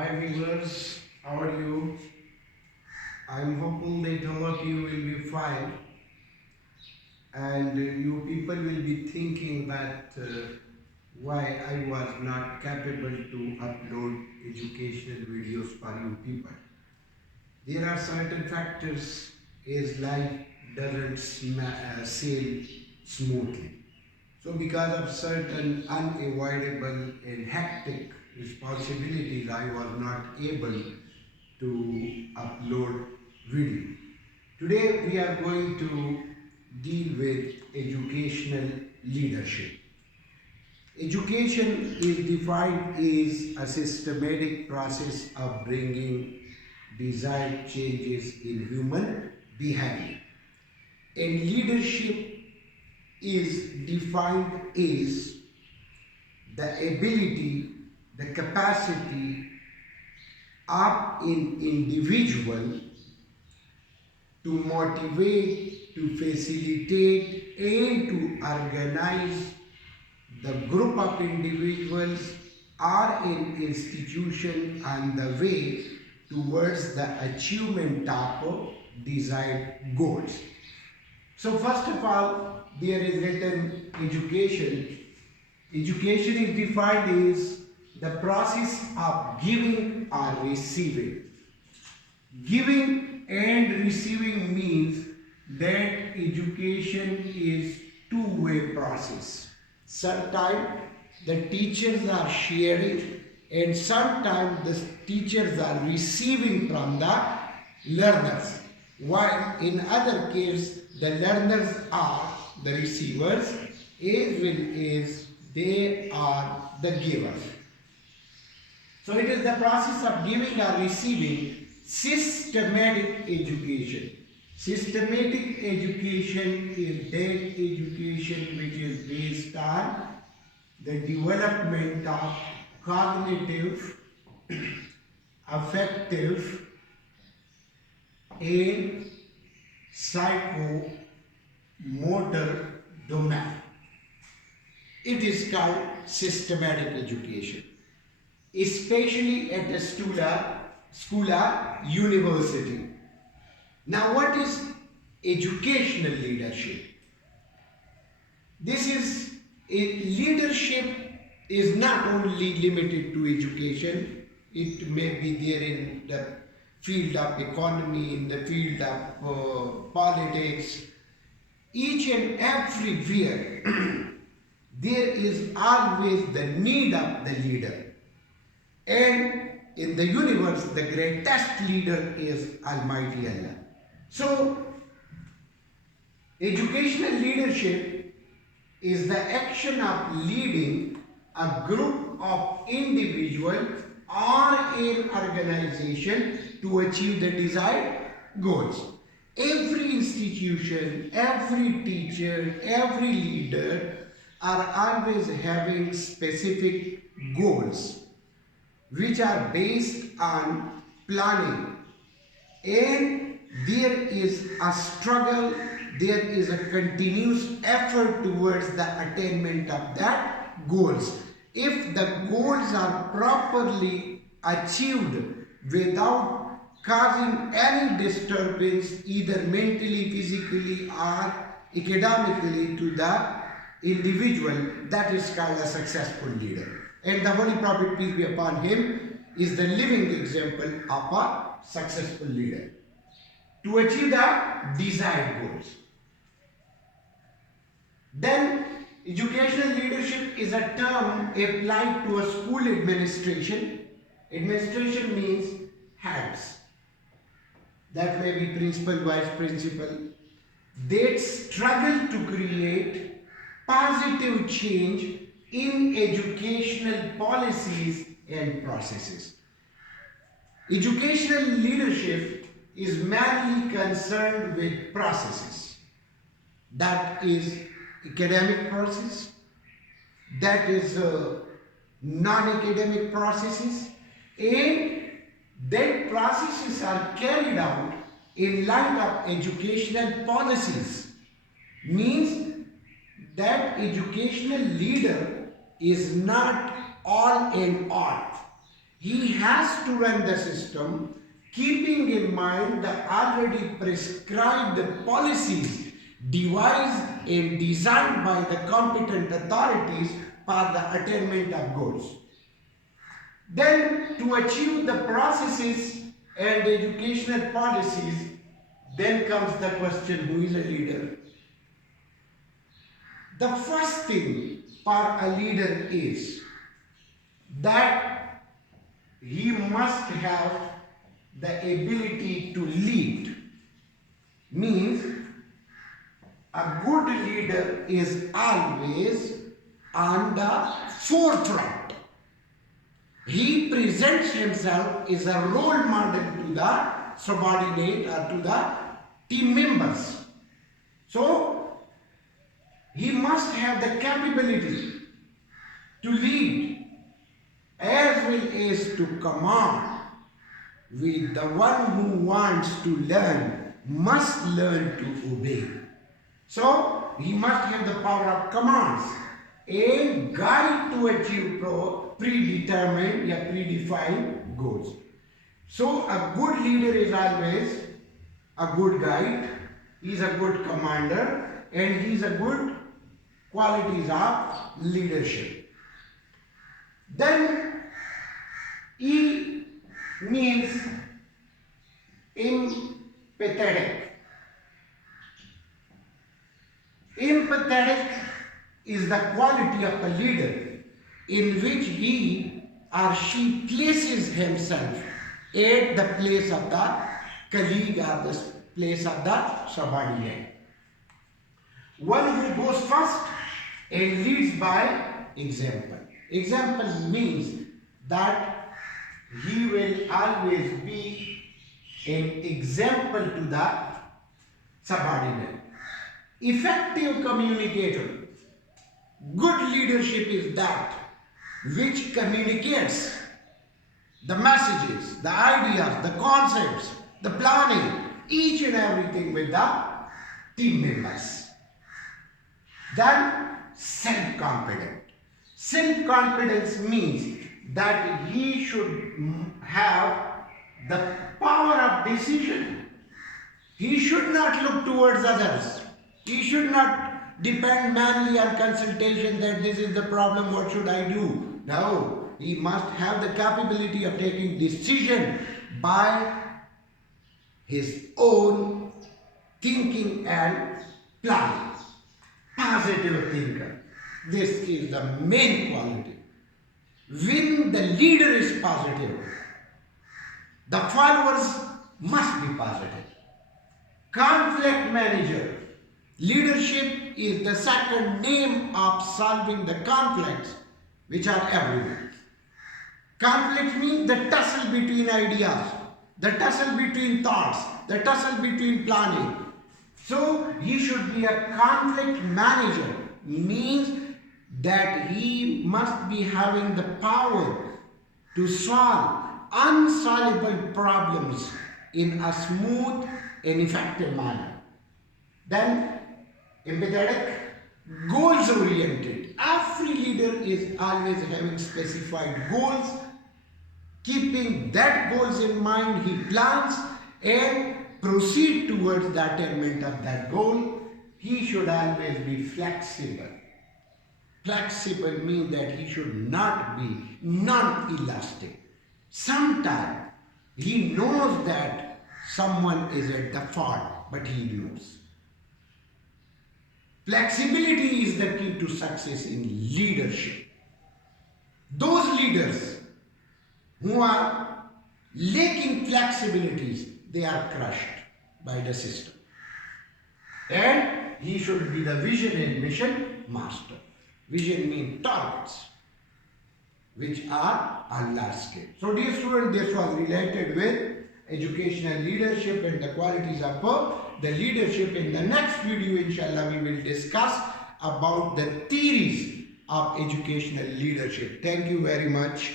Hi viewers, how are you? I'm hopeful that all of you will be fine and you people will be thinking that why I was not capable to upload educational videos for you people. There are certain factors as life doesn't sail smoothly. So because of certain unavoidable and hectic responsibilities, I was not able to upload video. Today we are going to deal with educational leadership. Education is defined as a systematic process of bringing desired changes in human behavior. And leadership is defined as the ability, the capacity of an individual to motivate, to facilitate, and to organize the group of individuals or an institution on the way towards the achievement of desired goals. So first of all, there is written education. Education is defined as the process of giving or receiving. Giving and receiving means that education is two-way process. Sometimes the teachers are sharing and sometimes the teachers are receiving from the learners. While in other case the learners are the receivers as well as they are the givers. So it is the process of giving or receiving systematic education. Systematic education is that education which is based on the development of cognitive, affective, and psychomotor domain. It is called systematic education, especially at the school or university. Now, what is educational leadership? This is leadership is not only limited to education. It may be there in the field of economy, in the field of politics. Each and everywhere there is always the need of the leader. And in the universe, the greatest leader is Almighty Allah. So, educational leadership is the action of leading a group of individuals or an organization to achieve the desired goals. Every institution, every teacher, every leader are always having specific goals which are based on planning, and there is a struggle, there is a continuous effort towards the attainment of that goals. If the goals are properly achieved without causing any disturbance either mentally, physically or academically to the individual, that is called a successful leader. And the Holy Prophet, peace be upon him, is the living example of a successful leader to achieve the desired goals. Then, educational leadership is a term applied to a school administration. Administration means heads. That may be principal, vice principal. They struggle to create positive change in educational policies and processes. Educational leadership is mainly concerned with processes. That is academic process, that is non-academic processes, and that processes are carried out in light of educational policies. Means that educational leader is not all in all. He has to run the system keeping in mind the already prescribed policies devised and designed by the competent authorities for the attainment of goals. Then, to achieve the processes and educational policies, then comes the question, who is a leader? The first thing for a leader is that he must have the ability to lead. Means a good leader is always on the forefront. He presents himself as a role model to the subordinate or to the team members. So, he must have the capability to lead as well as to command. With the one who wants to learn must learn to obey. So, he must have the power of commands and guide to achieve predetermined or predefined goals. So, a good leader is always a good guide, he is a good commander, and he is a good qualities of leadership. Then, E means empathetic. Empathetic is the quality of a leader in which he or she places himself at the place of the colleague or the place of the subordinate. One who goes first and leads by example. Example means that he will always be an example to the subordinate. Effective communicator. Good leadership is that which communicates the messages, the ideas, the concepts, the planning, each and everything with the team members. Then self-confident. Self-confidence means that he should have the power of decision. He should not look towards others. He should not depend mainly on consultation that this is the problem, what should I do? No, he must have the capability of taking decision by his own thinking and planning. Positive thinker. This is the main quality. When the leader is positive, the followers must be positive. Conflict manager. Leadership is the second name of solving the conflicts which are everywhere. Conflict means the tussle between ideas, the tussle between thoughts, the tussle between planning. So he should be a conflict manager. Means that he must be having the power to solve unsolvable problems in a smooth and effective manner. Then empathetic, goals oriented. Every leader is always having specified goals. Keeping that goals in mind, he plans and proceed towards the attainment of that goal. He should always be flexible. Flexible means that he should not be non-elastic. Sometimes he knows that someone is at the fault, but he knows. Flexibility is the key to success in leadership. Those leaders who are lacking flexibilities, they are crushed by the system. And he should be the vision and mission master. Vision means targets, which are on large scale. So dear students, this was related with educational leadership and the qualities of the leadership. In the next video, inshallah, we will discuss about the theories of educational leadership. Thank you very much.